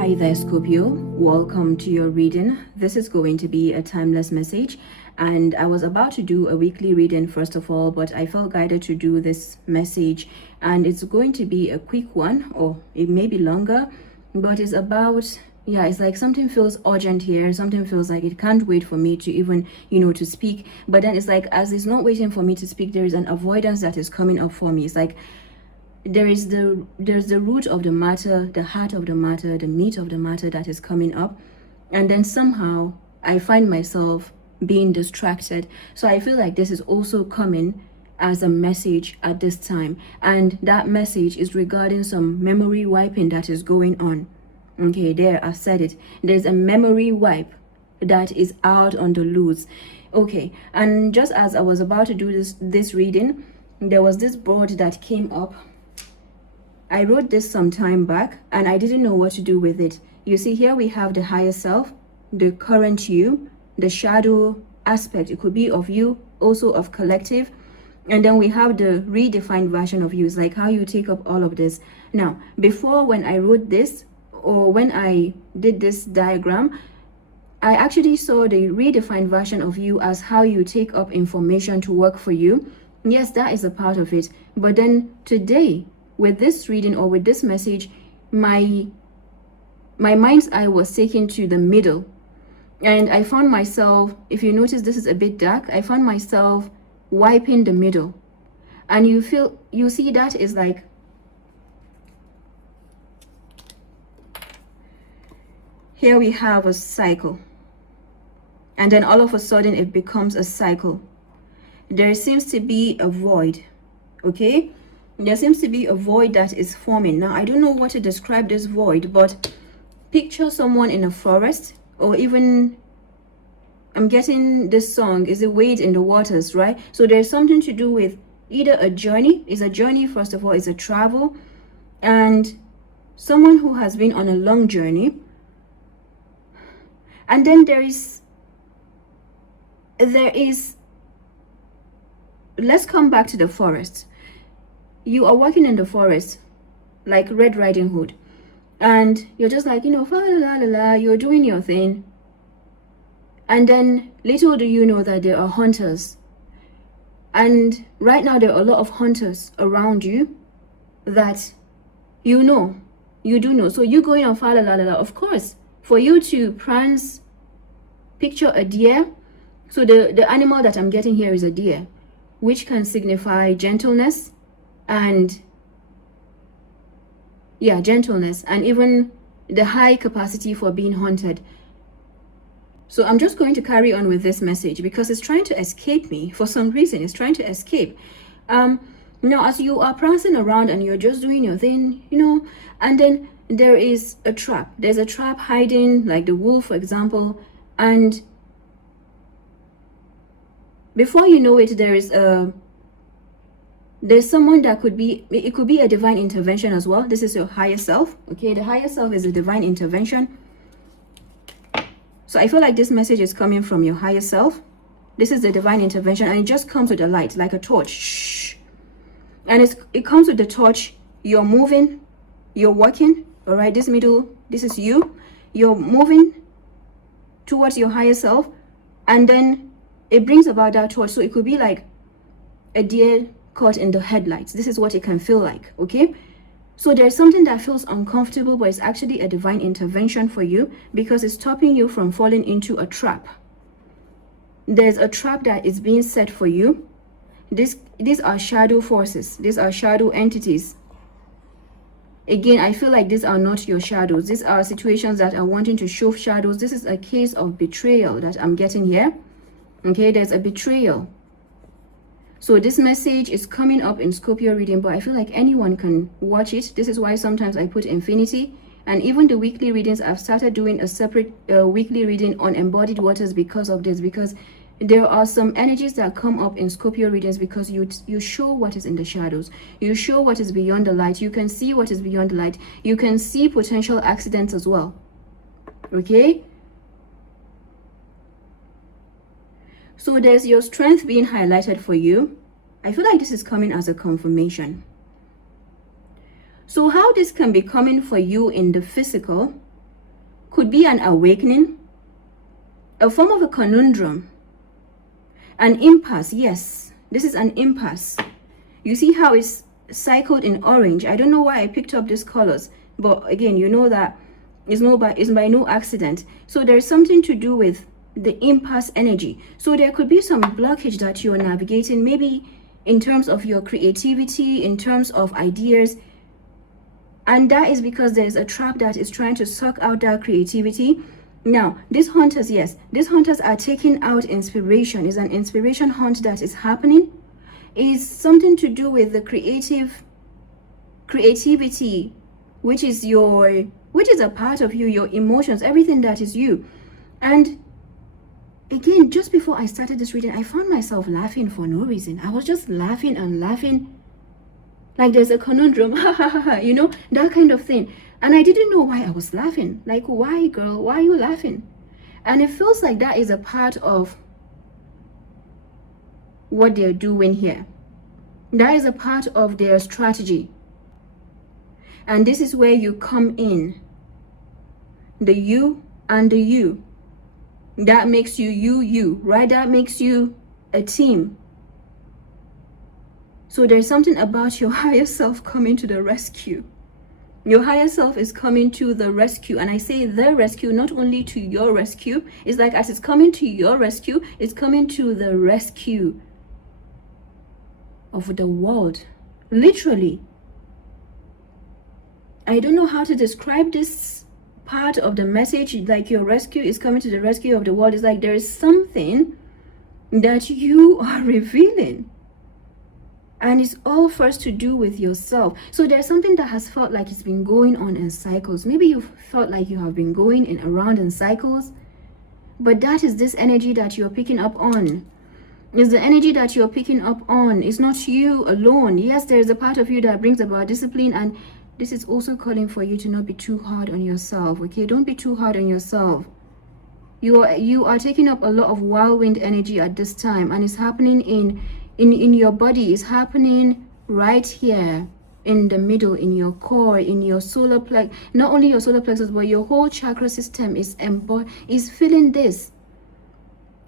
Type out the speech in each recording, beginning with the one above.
Hi there, Scorpio. Welcome to your reading. This is going to be a timeless message, and I was about to do a weekly reading first of all, but I felt guided to do this message, and it's going to be a quick one, or it may be longer, but it's about, yeah, it's like something feels urgent here. Something feels like it can't wait for me to even, to speak. But then it's like, as it's not waiting for me to speak, there is an avoidance that is coming up for me. It's like there's the root of the matter, the heart of the matter, the meat of the matter that is coming up, and then somehow I find myself being distracted. So I feel like this is also coming as a message at this time, and that message is regarding some memory wiping that is going on. Okay, there, I've said it. There's a memory wipe that is out on the loose. Okay, and just as I was about to do this reading, there was this board that came up. I wrote this some time back and I didn't know what to do with it. You see, here we have the higher self, the current you, the shadow aspect. It could be of you, also of collective. And then we have the redefined version of you. It's like how you take up all of this. Now, before, when I wrote this, or when I did this diagram, I actually saw the redefined version of you as how you take up information to work for you. Yes, that is a part of it. But then today, with this reading or with this message, my mind's eye was taken to the middle, and I found myself, if you notice this is a bit dark, I found myself wiping the middle. And you see that is like, here we have a cycle, and then all of a sudden it becomes a cycle. There seems to be a void. Okay, there seems to be a void that is forming. Now, I don't know what to describe this void, but picture someone in a forest, or even, I'm getting this song, is it Wade in the Waters, right? So there's something to do with either a journey, first of all, is a travel, and someone who has been on a long journey. And then there is, let's come back to the forest. You are walking in the forest like Red Riding Hood, and you're just like, la la la la, you're doing your thing, and then little do you know that there are hunters, and right now there are a lot of hunters around you that you do know. So you going on fa la la la la, of course, for you to prance, picture a deer. So the animal that I'm getting here is a deer, which can signify gentleness, and gentleness, and even the high capacity for being haunted. So I'm just going to carry on with this message because it's trying to escape me for some reason. It's trying to escape. Now, as you are prancing around and you're just doing your thing, and then there is a trap. There's a trap hiding, like the wolf, for example, and before you know it, there's someone that it could be a divine intervention as well. This is your higher self. Okay, the higher self is a divine intervention. So I feel like this message is coming from your higher self. This is the divine intervention, and it just comes with a light, like a torch. Shh. And it comes with the torch. You're moving, you're walking, all right? This is you. You're moving towards your higher self, and then it brings about that torch. So it could be like a deer caught in the headlights. This is what it can feel like. Okay, so there's something that feels uncomfortable, but it's actually a divine intervention for you because it's stopping you from falling into a trap. There's a trap that is being set for you. These are shadow forces. These are shadow entities. Again, I feel like these are not your shadows. These are situations that are wanting to show shadows. This is a case of betrayal that I'm getting here. Okay, there's a betrayal. So this message is coming up in Scorpio reading, but I feel like anyone can watch it. This is why sometimes I put infinity. And even the weekly readings, I've started doing a separate weekly reading on embodied waters because of this. Because there are some energies that come up in Scorpio readings because you show what is in the shadows. You show what is beyond the light. You can see what is beyond the light. You can see potential accidents as well. Okay? So there's your strength being highlighted for you. I feel like this is coming as a confirmation. So how this can be coming for you in the physical could be an awakening, a form of a conundrum, an impasse. Yes, this is an impasse. You see how it's cycled in orange. I don't know why I picked up these colors, but again, you know that it's by no accident. So there's something to do with the impasse energy. So there could be some blockage that you're navigating, maybe in terms of your creativity, in terms of ideas, and that is because there's a trap that is trying to suck out that creativity. Now, these hunters, yes, these hunters are taking out inspiration. It's an inspiration hunt that is happening. It's something to do with the creativity, which is a part of you, your emotions, everything that is you. And again, just before I started this reading, I found myself laughing for no reason. I was just laughing and laughing, like there's a conundrum, you know, that kind of thing. And I didn't know why I was laughing. Like, why, girl? Why are you laughing? And it feels like that is a part of what they're doing here. That is a part of their strategy. And this is where you come in. The you and the you. That makes you, right? That makes you a team. So there's something about your higher self coming to the rescue. Your higher self is coming to the rescue. And I say the rescue, not only to your rescue. It's like as it's coming to your rescue, it's coming to the rescue of the world. Literally. I don't know how to describe this part of the message. Like your rescue is coming to the rescue of the world. It's like there is something that you are revealing. And it's all first to do with yourself. So there's something that has felt like it's been going on in cycles. Maybe you've felt like you have been going around in cycles. But that is this energy that you're picking up on. It's the energy that you're picking up on. It's not you alone. Yes, there is a part of you that brings about discipline. And this is also calling for you to not be too hard on yourself. Okay, don't be too hard on yourself. You are taking up a lot of whirlwind energy at this time. And it's happening in your body. Is happening right here in the middle, in your core, in your solar plexus. Not only your solar plexus, but your whole chakra system is feeling this.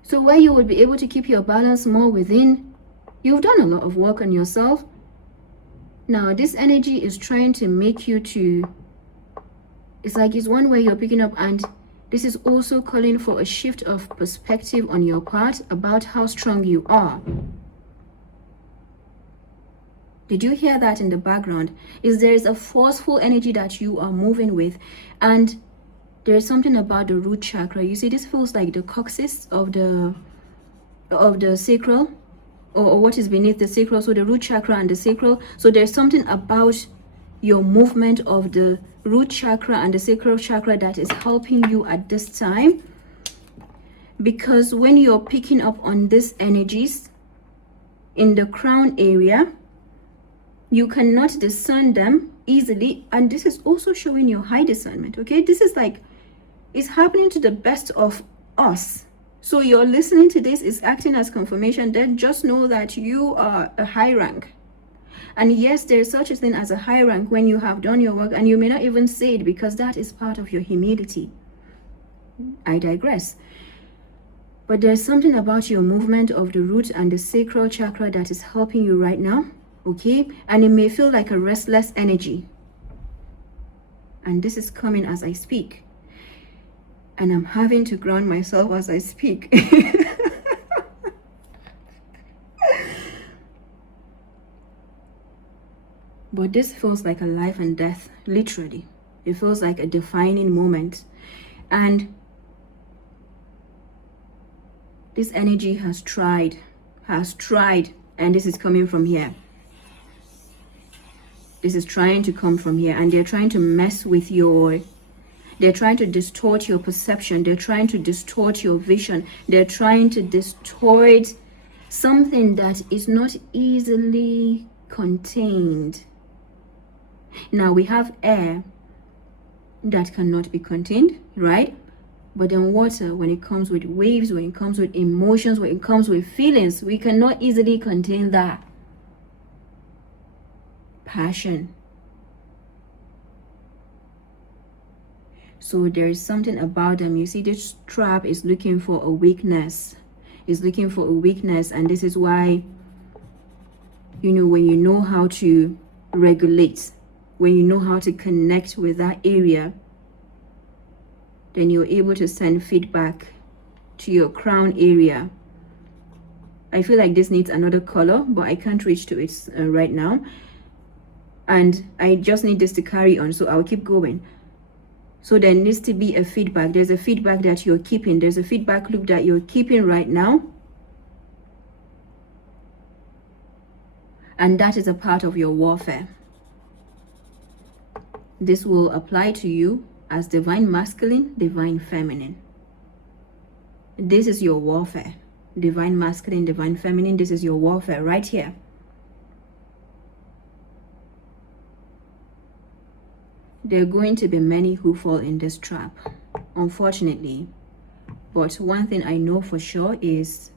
So where you would be able to keep your balance more within, you've done a lot of work on yourself. Now this energy is trying to make you to, it's like it's one way you're picking up, and this is also calling for a shift of perspective on your part about how strong you are. Did you hear that in the background? There is a forceful energy that you are moving with, and there's something about the root chakra. You see, this feels like the coccyx of the sacral, or what is beneath the sacral. So the root chakra and the sacral. So there's something about your movement of the root chakra and the sacral chakra that is helping you at this time. Because when you're picking up on these energies in the crown area, you cannot discern them easily. And this is also showing your high discernment. Okay, this is like, it's happening to the best of us. So you're listening to this, is acting as confirmation. Then just know that you are a high rank. And yes, there is such a thing as a high rank when you have done your work, and you may not even say it because that is part of your humility. I digress. But there's something about your movement of the root and the sacral chakra that is helping you right now. Okay, and it may feel like a restless energy, and this is coming as I speak, and I'm having to ground myself as I speak. But this feels like a life and death. Literally, it feels like a defining moment, and this energy has tried, and this is coming from here. This is trying to come from here, and they're trying to mess with they're trying to distort your perception. They're trying to distort your vision. They're trying to distort something that is not easily contained. Now we have air that cannot be contained, right? But then water, when it comes with waves, when it comes with emotions, when it comes with feelings, we cannot easily contain that. Passion. So there is something about them. You see, this trap is looking for a weakness. Is looking for a weakness, and this is why, you know, when you know how to regulate, when you know how to connect with that area, then you're able to send feedback to your crown area. I feel like this needs another color, but I can't reach to it right now. And I just need this to carry on, so I'll keep going. So there needs to be a feedback. There's a feedback that you're keeping. There's a feedback loop that you're keeping right now. And that is a part of your warfare. This will apply to you as divine masculine, divine feminine. This is your warfare. Divine masculine, divine feminine. This is your warfare right here. There are going to be many who fall in this trap, unfortunately. But one thing I know for sure is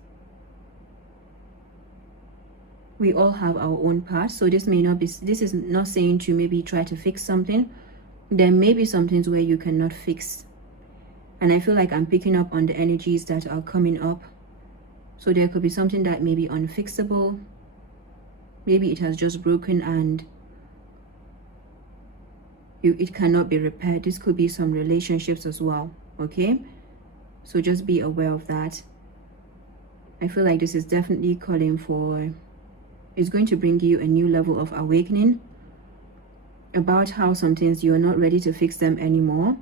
we all have our own path. So this may not be, this is not saying to maybe try to fix something. There may be some things where you cannot fix. And I feel like I'm picking up on the energies that are coming up. So there could be something that may be unfixable. Maybe it has just broken and it cannot be repaired. This could be some relationships as well, okay? So just be aware of that. I feel like this is definitely calling for, it's going to bring you a new level of awakening about how some things you're not ready to fix them anymore.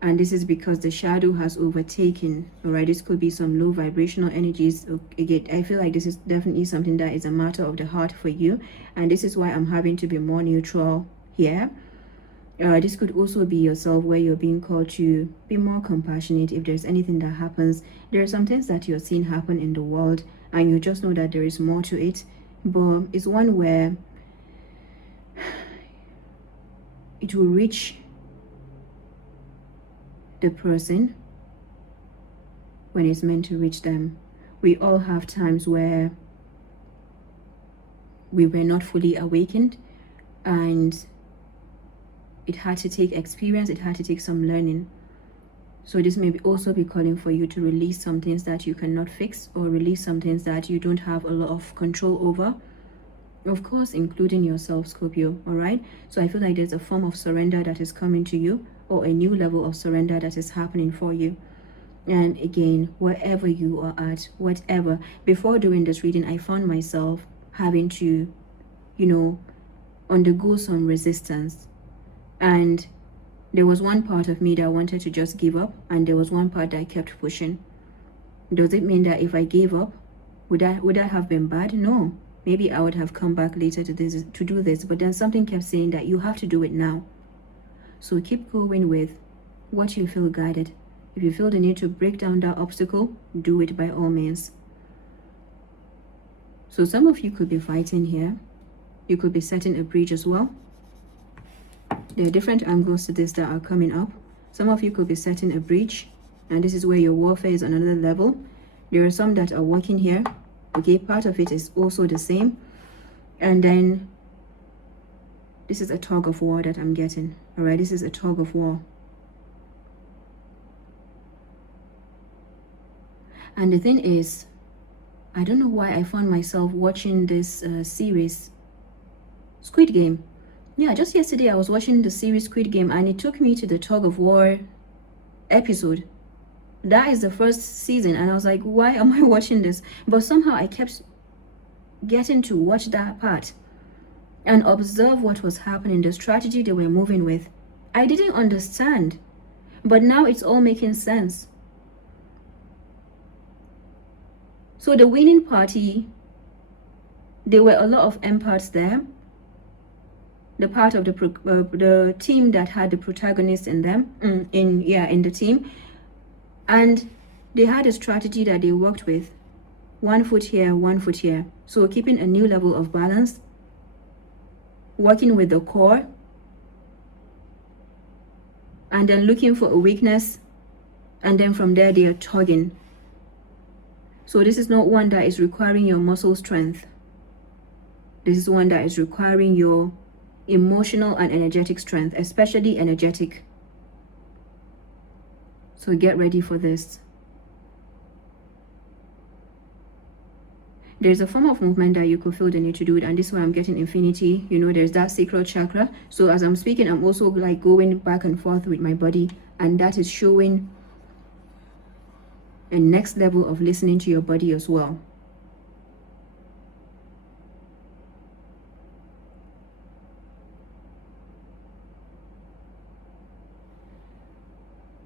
And this is because the shadow has overtaken, all right? This could be some low vibrational energies. Again, I feel like this is definitely something that is a matter of the heart for you. And this is why I'm having to be more neutral here. This could also be yourself, where you're being called to be more compassionate. If there's anything that happens, there are some things that you're seeing happen in the world and you just know that there is more to it, but it's one where it will reach the person when it's meant to reach them. We all have times where we were not fully awakened, and it had to take experience, it had to take some learning. So this may also be calling for you to release some things that you cannot fix, or release some things that you don't have a lot of control over. Of course, including yourself, Scorpio, all right? So I feel like there's a form of surrender that is coming to you, or a new level of surrender that is happening for you. And again, wherever you are at, whatever, before doing this reading, I found myself having to, you know, undergo some resistance. And there was one part of me that wanted to just give up, and there was one part that kept pushing. Does it mean that if I gave up, would I have been bad? No. Maybe I would have come back later to do this, but then something kept saying that you have to do it now. So keep going with what you feel guided. If you feel the need to break down that obstacle, do it by all means. So some of you could be fighting here. You could be setting a breach as well. There are different angles to this that are coming up. Some of you could be setting a breach, and this is where your warfare is on another level. There are some that are working here. Okay, part of it is also the same. And then this is a tug of war that I'm getting. All right, this is a tug of war. And the thing is, I don't know why I found myself watching this series, Squid Game. Yeah, just yesterday I was watching the series Squid Game, and it took me to the tug of war episode. That is the first season, and I was like, why am I watching this? But somehow I kept getting to watch that part and observe what was happening, the strategy they were moving with. I didn't understand, but now it's all making sense. So the winning party, there were a lot of empaths there. The part of the team that had the protagonist in them, in the team. And they had a strategy that they worked with. 1 foot here, 1 foot here. So keeping a new level of balance, working with the core, and then looking for a weakness, and then from there they are tugging. So this is not one that is requiring your muscle strength. This is one that is requiring your emotional and energetic strength, especially energetic. So get ready for this. There's a form of movement that you could feel the need to do it, and this is why I'm getting infinity. You know, there's that sacral chakra. So as I'm speaking, I'm also like going back and forth with my body, and that is showing a next level of listening to your body as well.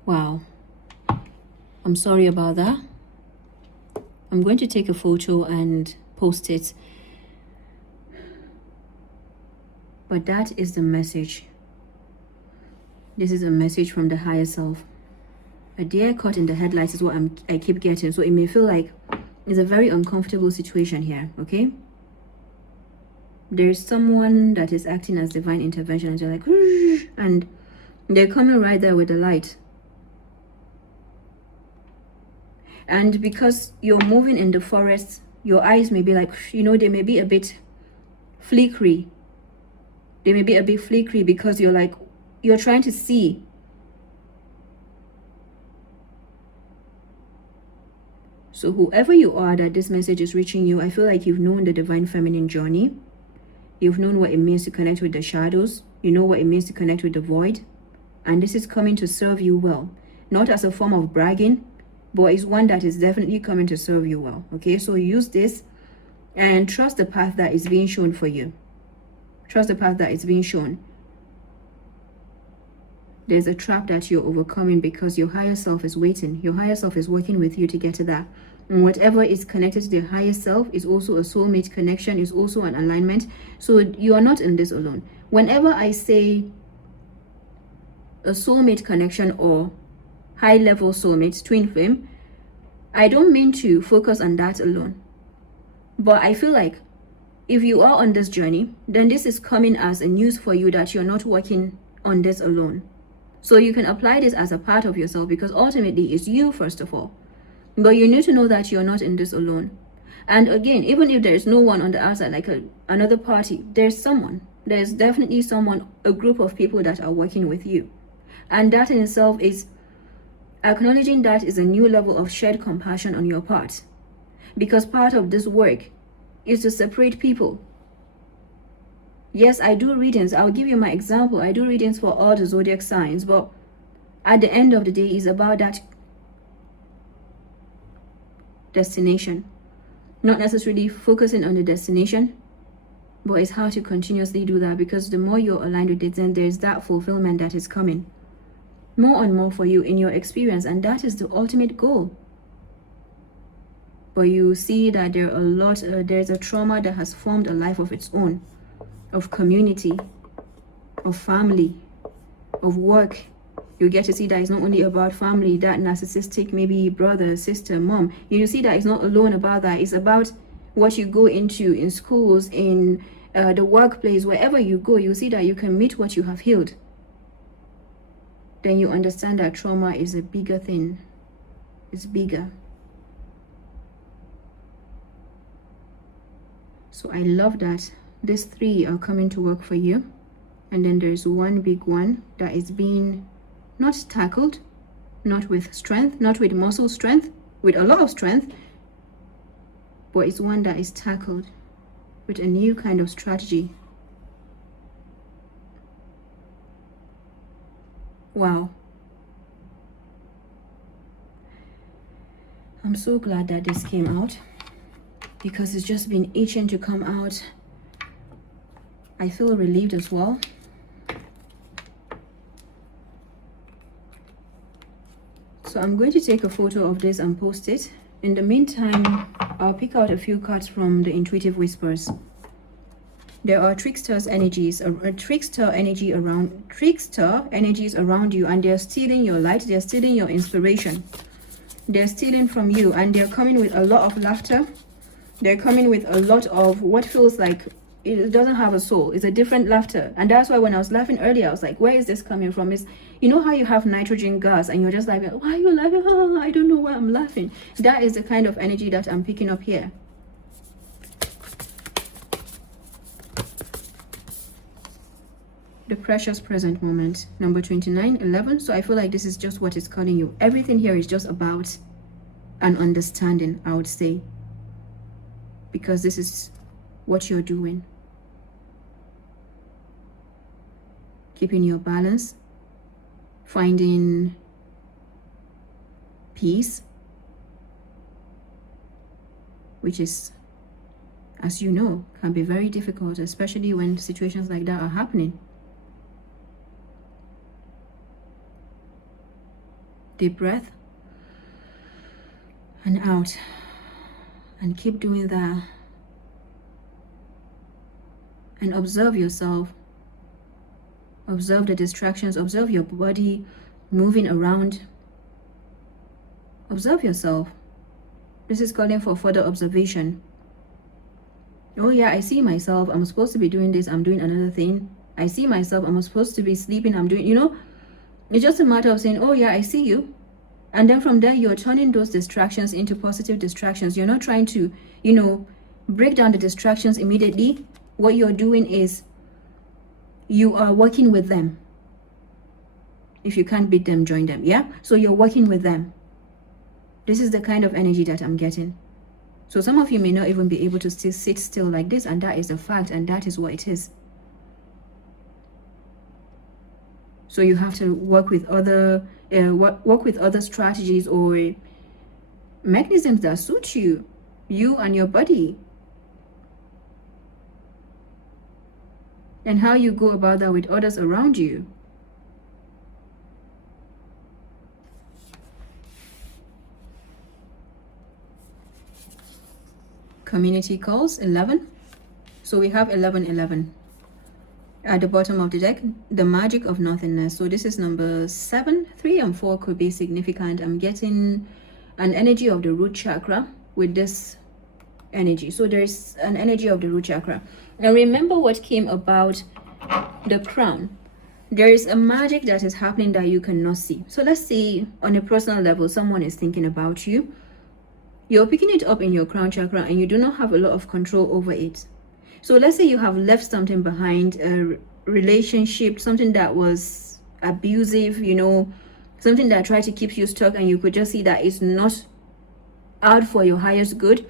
Wow, I'm sorry about that. I'm going to take a photo and post it. But that is the message. This is a message from the higher self. A deer caught in the headlights is what I keep getting. So it may feel like it's a very uncomfortable situation here, okay? There's someone that is acting as divine intervention, and they're like, whoosh, and they're coming right there with the light. And because you're moving in the forest, your eyes may be like, you know, they may be a bit flickery. They may be a bit flickery because you're like, you're trying to see. So whoever you are that this message is reaching you, I feel like you've known the divine feminine journey. You've known what it means to connect with the shadows. You know what it means to connect with the void. And this is coming to serve you well. Not as a form of bragging, but it's one that is definitely coming to serve you well. Okay, so use this and trust the path that is being shown for you. Trust the path that is being shown. There's a trap that you're overcoming because your higher self is waiting. Your higher self is working with you to get to that. And whatever is connected to the higher self is also a soulmate connection, is also an alignment. So you are not in this alone. Whenever I say a soulmate connection or high-level soulmates, twin flame, I don't mean to focus on that alone. But I feel like if you are on this journey, then this is coming as a news for you that you're not working on this alone. So you can apply this as a part of yourself, because ultimately it's you first of all. But you need to know that you're not in this alone. And again, even if there's no one on the outside, like another party, there's someone. There's definitely someone, a group of people that are working with you. And that in itself is acknowledging that is a new level of shared compassion on your part. Because part of this work is to separate people. Yes, I do readings. I'll give you my example. I do readings for all the zodiac signs, but at the end of the day, it's about that destination. Not necessarily focusing on the destination, but it's how to continuously do that, because the more you're aligned with it, then there's that fulfillment that is coming. More and more for you in your experience, and that is the ultimate goal. But you see that there are a lot, there's a trauma that has formed a life of its own, of community, of family, of work. You get to see that it's not only about family, that narcissistic, maybe brother, sister, mom. You see that it's not alone about that. It's about what you go into in schools, in the workplace, wherever you go. You see that you can meet what you have healed. Then you understand that trauma is a bigger thing. It's bigger. So I love that these three are coming to work for you. And then there's one big one that is being not tackled, not with strength, not with muscle strength, with a lot of strength, but it's one that is tackled with a new kind of strategy. Wow. I'm so glad that this came out, because it's just been itching to come out. I feel relieved as well. So I'm going to take a photo of this and post it. In the meantime, I'll pick out a few cards from the Intuitive Whispers. There are tricksters energies, trickster energies around you, and they're stealing your light, they're stealing your inspiration. They're stealing from you, and they're coming with a lot of laughter. They're coming with a lot of what feels like it doesn't have a soul. It's a different laughter. And that's why when I was laughing earlier, I was like, where is this coming from? Is, you know how you have nitrogen gas and you're just like, why are you laughing? Oh, I don't know why I'm laughing. That is the kind of energy that I'm picking up here. the precious present moment. Number 29, 11. So I feel like this is just what is calling you. Everything here is just about an understanding, I would say, because this is what you're doing. Keeping your balance, finding peace, which is, as you know, can be very difficult, especially when situations like that are happening. Deep breath and out, and keep doing that, and observe yourself. Observe the distractions, observe your body moving around. Observe yourself. This is calling for further observation. Oh yeah, I see myself, I'm supposed to be doing this, I'm doing another thing. I see myself, I'm supposed to be sleeping, I'm doing, you know, it's just a matter of saying, oh yeah, I see you. And then from there, you're turning those distractions into positive distractions. You're not trying to, you know, break down the distractions immediately. What you're doing is you are working with them. If you can't beat them, join them. Yeah, so you're working with them. This is the kind of energy that I'm getting. So some of you may not even be able to still sit still like this, and that is a fact, and that is what it is. So you have to work with other strategies or mechanisms that suit you and your body. And how you go about that with others around you. Community calls, 11. So we have 11. At the bottom of the deck, the magic of nothingness. So this is number 7. 3 and 4 could be significant. I'm getting an energy of the root chakra with this energy. So there's an energy of the root chakra. Now remember what came about the crown. There is a magic that is happening that you cannot see. So let's say on a personal level, someone is thinking about you. You're picking it up in your crown chakra and you do not have a lot of control over it. So let's say you have left something behind, a relationship, something that was abusive, you know, something that tried to keep you stuck, and you could just see that it's not out for your highest good.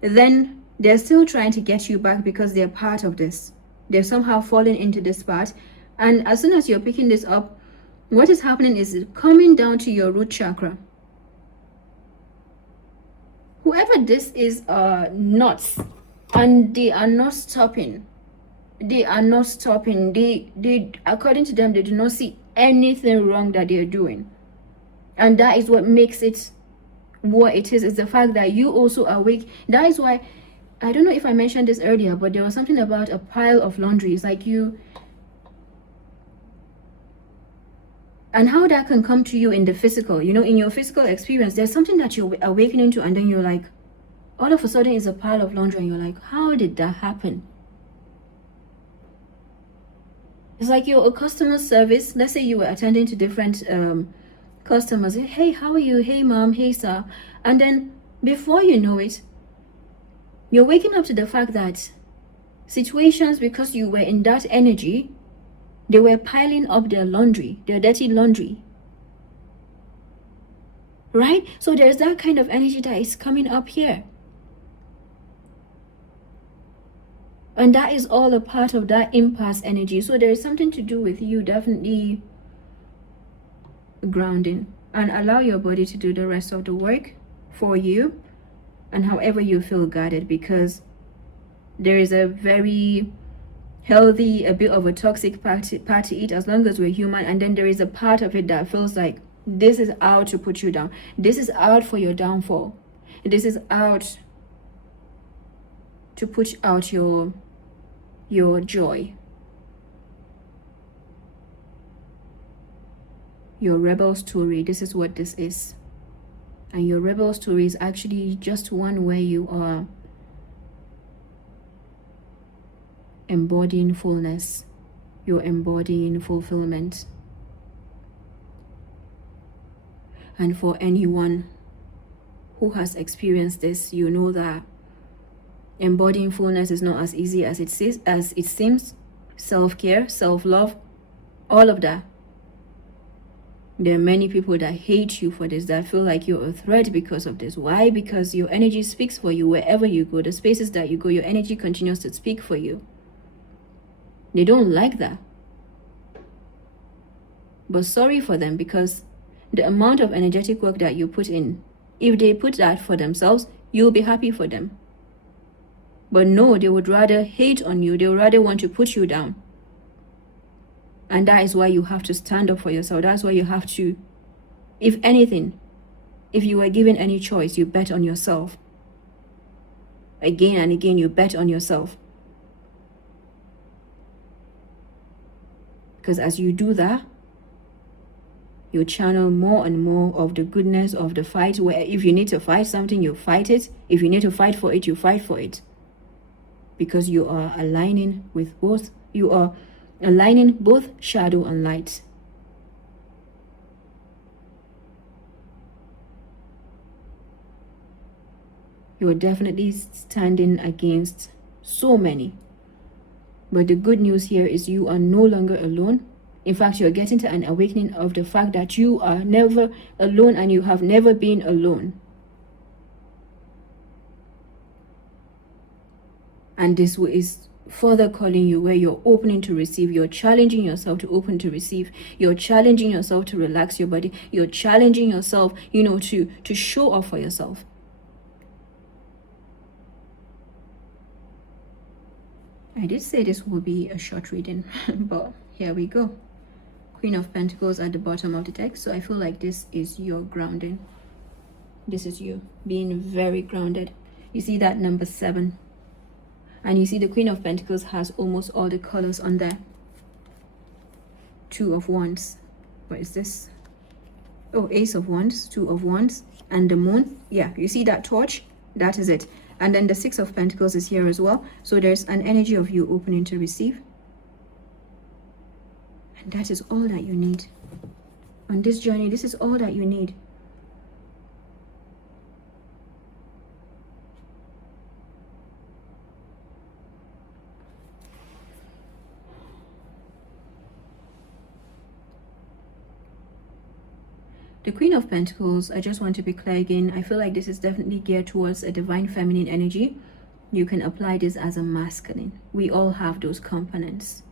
Then they're still trying to get you back because they're part of this. They're somehow falling into this part. And as soon as you're picking this up, what is happening is coming down to your root chakra. Whoever this is are nuts. And they are not stopping. They are not stopping. They according to them, they do not see anything wrong that they're doing. And that is what makes it what it is the fact that you also awake. That is why, I don't know if I mentioned this earlier, but there was something about a pile of laundry. It's like you, and how that can come to you in the physical, you know, in your physical experience, there's something that you're awakening to, and then you're like, all of a sudden it's a pile of laundry, and you're like, how did that happen? It's like you're a customer service. Let's say you were attending to different customers. Hey, how are you? Hey, mom. Hey, sir. And then before you know it, you're waking up to the fact that situations, because you were in that energy, they were piling up their laundry, their dirty laundry. Right? So there's that kind of energy that is coming up here. And that is all a part of that impasse energy. So there is something to do with you definitely grounding, and allow your body to do the rest of the work for you, and however you feel guided, because there is a very healthy, a bit of a toxic part to it, as long as we're human. And then there is a part of it that feels like this is out to put you down. This is out for your downfall. This is out to put out your joy. Your rebel story, this is what this is. And your rebel story is actually just one where you are embodying fullness. You're embodying fulfillment. And for anyone who has experienced this, you know that embodying fullness is not as easy as it seems. self-care, self-love, all of that. There are many people that hate you for this, that feel like you're a threat because of this. Why? Because your energy speaks for you wherever you go. The spaces that you go, your energy continues to speak for you. They don't like that. But sorry for them, because the amount of energetic work that you put in, if they put that for themselves, you'll be happy for them. But no, they would rather hate on you. They would rather want to put you down. And that is why you have to stand up for yourself. That's why you have to, if anything, if you were given any choice, you bet on yourself. Again and again, you bet on yourself. Because as you do that, you channel more and more of the goodness of the fight, where if you need to fight something, you fight it. If you need to fight for it, you fight for it. Because you are aligning with both. You are aligning both shadow and light. You are definitely standing against so many. But the good news here is you are no longer alone. In fact, you're getting to an awakening of the fact that you are never alone, and you have never been alone. And this is further calling you where you're opening to receive. You're challenging yourself to open to receive. You're challenging yourself to relax your body. You're challenging yourself, to show off for yourself. I did say this will be a short reading, but here we go. Queen of Pentacles at the bottom of the deck. So I feel like this is your grounding. This is you being very grounded. You see that number 7. And you see the Queen of Pentacles has almost all the colors on there. 2 of Wands. What is this? Oh, Ace of Wands, 2 of Wands, and the Moon. Yeah, you see that torch? That is it. And then the 6 of Pentacles is here as well. So there's an energy of you opening to receive. And that is all that you need. On this journey, this is all that you need. The Queen of Pentacles, I just want to be clear again. I feel like this is definitely geared towards a divine feminine energy. You can apply this as a masculine. We all have those components.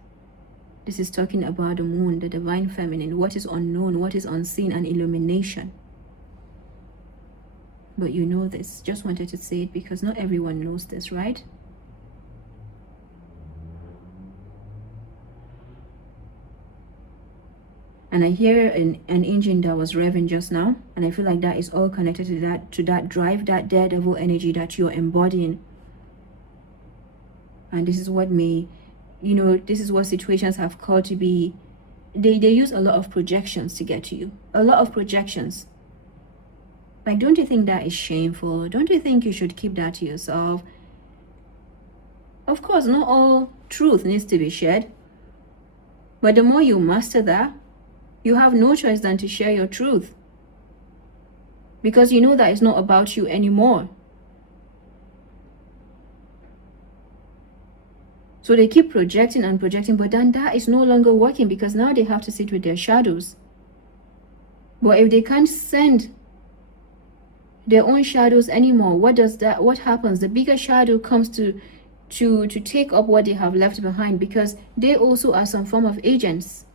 This is talking about the moon, the divine feminine, what is unknown, what is unseen, and illumination. But you know this. Just wanted to say it because not everyone knows this, right? And I hear an engine that was revving just now, and I feel like that is all connected to that drive, that daredevil energy that you're embodying. And this is what this is what situations have called to be. They use a lot of projections to get to you. A lot of projections. Like, don't you think that is shameful? Don't you think you should keep that to yourself? Of course, not all truth needs to be shared. But the more you master that, you have no choice than to share your truth. Because you know that it's not about you anymore. So they keep projecting and projecting, but then that is no longer working because now they have to sit with their shadows. But if they can't send their own shadows anymore, what happens? The bigger shadow comes to take up what they have left behind, because they also are some form of agents.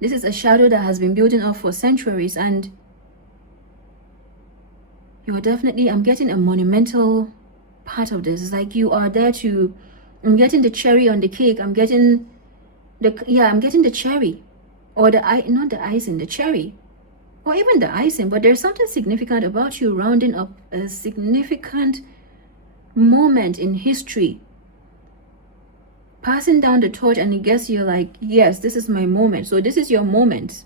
This is a shadow that has been building up for centuries, and you're definitely, I'm getting a monumental part of this. It's like you are there I'm getting the cherry on the cake. I'm getting the cherry, or not the icing, the cherry, or even the icing. But there's something significant about you rounding up a significant moment in history, passing down the torch, and I guess you're like, yes, this is my moment. So this is your moment.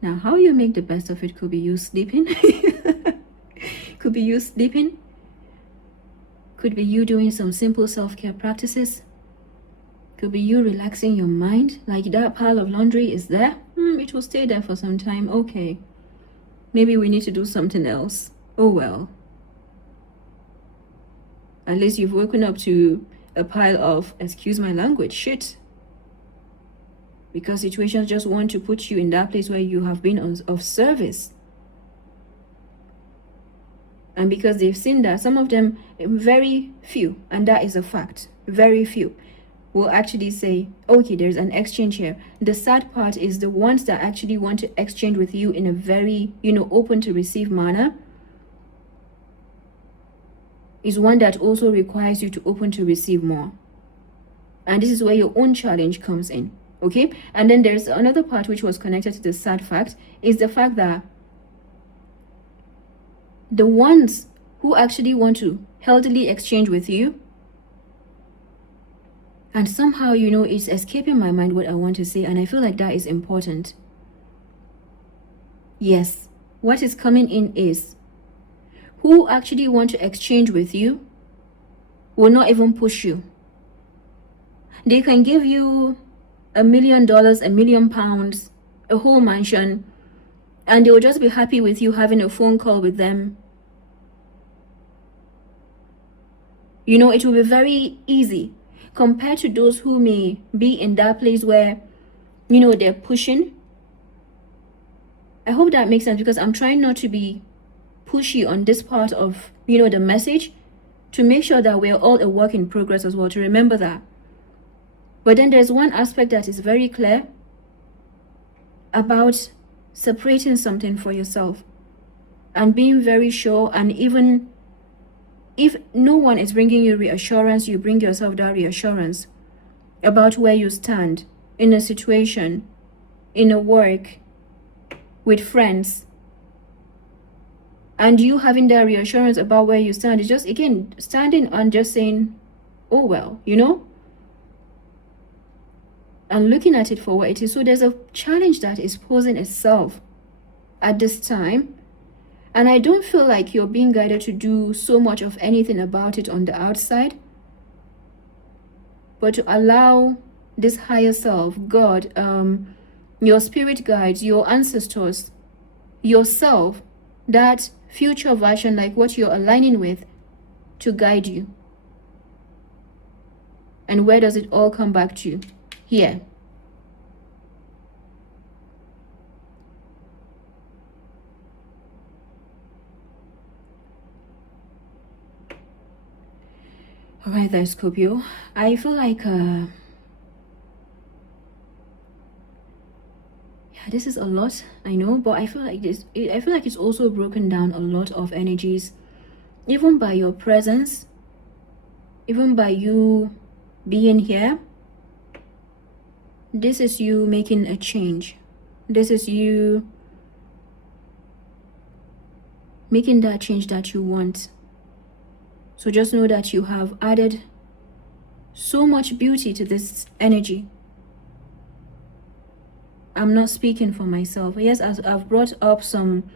Now, how you make the best of it could be you sleeping. Could be you sleeping. Could be you doing some simple self-care practices. Could be you relaxing your mind. Like that pile of laundry is there. It will stay there for some time. Okay. maybe we need to do something else. Oh well. At least you've woken up to a pile of, excuse my language, shit. Because situations just want to put you in that place where you have been of service. And because they've seen that, some of them, very few, and that is a fact, very few, will actually say, okay, there's an exchange here. The sad part is the ones that actually want to exchange with you in a very, open to receive manner is one that also requires you to open to receive more. And this is where your own challenge comes in, okay? And then there's another part which was connected to the sad fact, is the fact that the ones who actually want to healthily exchange with you, and somehow, it's escaping my mind what I want to say, and I feel like that is important. Yes, what is coming in is, who actually want to exchange with you will not even push you. They can give you $1 million, £1 million, a whole mansion, and they will just be happy with you having a phone call with them. It will be very easy compared to those who may be in that place where, they're pushing. I hope that makes sense, because I'm trying not to be pushy on this part of, the message, to make sure that we're all a work in progress as well, to remember that. But then there's one aspect that is very clear about separating something for yourself and being very sure, and even if no one is bringing you reassurance, you bring yourself that reassurance about where you stand in a situation, in a work, with friends. And you having that reassurance about where you stand is just, again, standing and just saying, oh well, and looking at it for what it is. So there's a challenge that is posing itself at this time. And I don't feel like you're being guided to do so much of anything about it on the outside, but to allow this higher self, God, your spirit guides, your ancestors, yourself, that future version, like what you're aligning with, to guide you. And where does it all come back to? Here. All right there, Scorpio. I feel like this is a lot, I know, but I feel like it's also broken down a lot of energies, even by your presence, even by you being here. This is you making a change. This is you making that change that you want. So just know that you have added so much beauty to this energy. I'm not speaking for myself. Yes, I've brought up some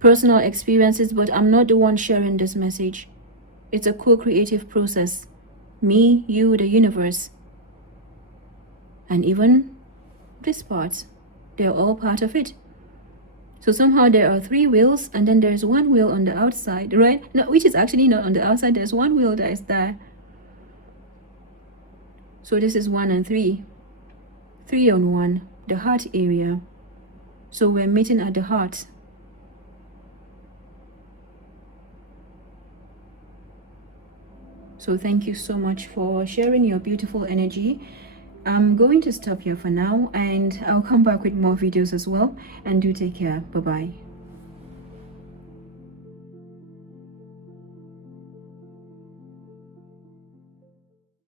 personal experiences, but I'm not the one sharing this message. It's a co-creative process. Me, you, the universe. And even this part, they're all part of it. So somehow there are 3 wheels, and then there's 1 wheel on the outside, right? No, which is actually not on the outside. There's 1 wheel that is there. So this is 1 and 3. 3 on 1, the heart area. So we're meeting at the heart. So thank you so much for sharing your beautiful energy. I'm going to stop here for now, and I'll come back with more videos as well. And do take care. Bye-bye.